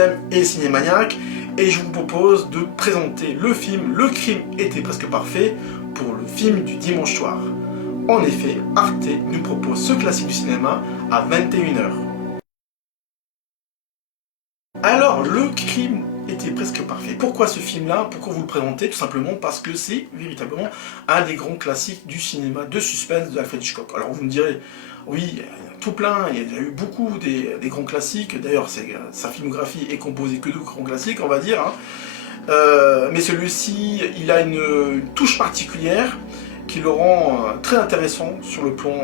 système et Cinémaniac, et je vous propose de présenter le film Le crime était presque parfait pour le film du dimanche soir. En effet, Arte nous propose ce classique du cinéma à 21 h. Alors, Le crime était presque parfait. Pourquoi ce film-là? Pourquoi vous le présenter? Tout simplement parce que c'est véritablement un des grands classiques du cinéma de suspense d'Alfred Hitchcock. Alors vous me direz, oui, il y a tout plein, il y a eu beaucoup des grands classiques. D'ailleurs, sa filmographie est composée que de grands classiques, on va dire. Mais celui-ci, il a une touche particulière qui le rend très intéressant sur le plan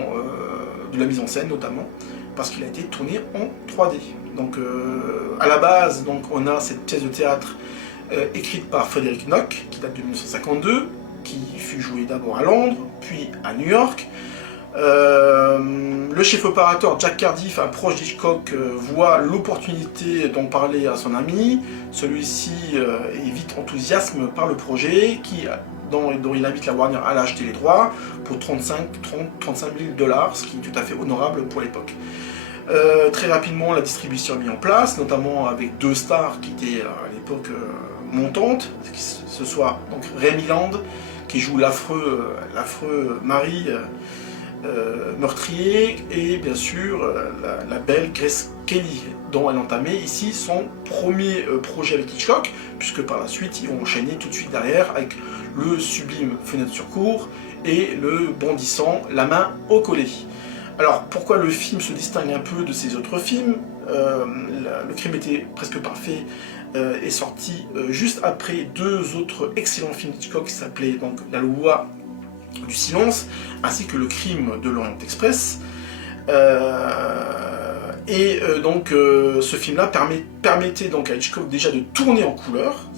de la mise en scène notamment, parce qu'il a été tourné en 3D. Donc à la base, donc, on a cette pièce de théâtre écrite par Frédéric Knock, qui date de 1952, qui fut jouée d'abord à Londres, puis à New York. Le chef opérateur Jack Cardiff, un proche d'Hitchcock, voit l'opportunité d'en parler à son ami. Celui-ci est vite enthousiasme par le projet, dont il invite la Warner à l'acheter les droits pour 35 000 $, ce qui est tout à fait honorable pour l'époque. Très rapidement, la distribution est mise en place, notamment avec deux stars qui étaient à l'époque montantes, que ce soit donc Ray Milland, qui joue l'affreux mari meurtrier, et bien sûr la belle Grace Kelly, dont elle entamait ici son premier projet avec Hitchcock, puisque par la suite ils vont enchaîner tout de suite derrière avec le sublime Fenêtre sur cour et le bondissant La main au collet. Alors pourquoi le film se distingue un peu de ses autres films? Le crime était presque parfait est sorti juste après deux autres excellents films d'Hitchcock qui s'appelaient donc La loi du silence ainsi que Le crime de l'Orient Express. Ce film-là permettait donc à Hitchcock déjà de tourner en couleur,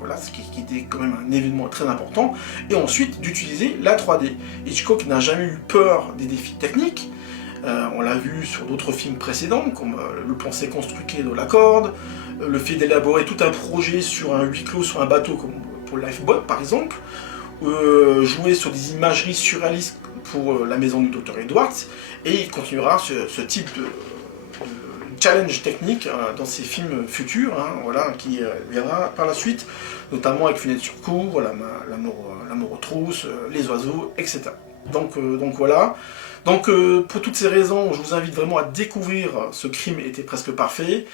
voilà, ce qui était quand même un événement très important, et ensuite d'utiliser la 3D. Hitchcock n'a jamais eu peur des défis techniques. On l'a vu sur d'autres films précédents, comme le plan séquence truqué de la corde, le fait d'élaborer tout un projet sur un huis clos sur un bateau, comme pour Lifeboat par exemple, jouer sur des imageries surréalistes pour La maison du Dr Edwards, et il continuera ce type de challenge technique dans ses films futurs, voilà, qui verra par la suite, notamment avec Fenêtre sur cour, L'amour aux trousses, Les oiseaux, etc. Donc voilà. Donc pour toutes ces raisons, je vous invite vraiment à découvrir Ce crime était presque parfait,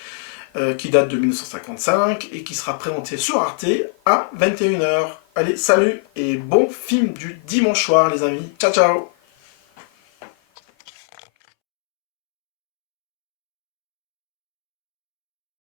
qui date de 1955 et qui sera présenté sur Arte à 21 h. Allez, salut et bon film du dimanche soir les amis. Ciao ciao.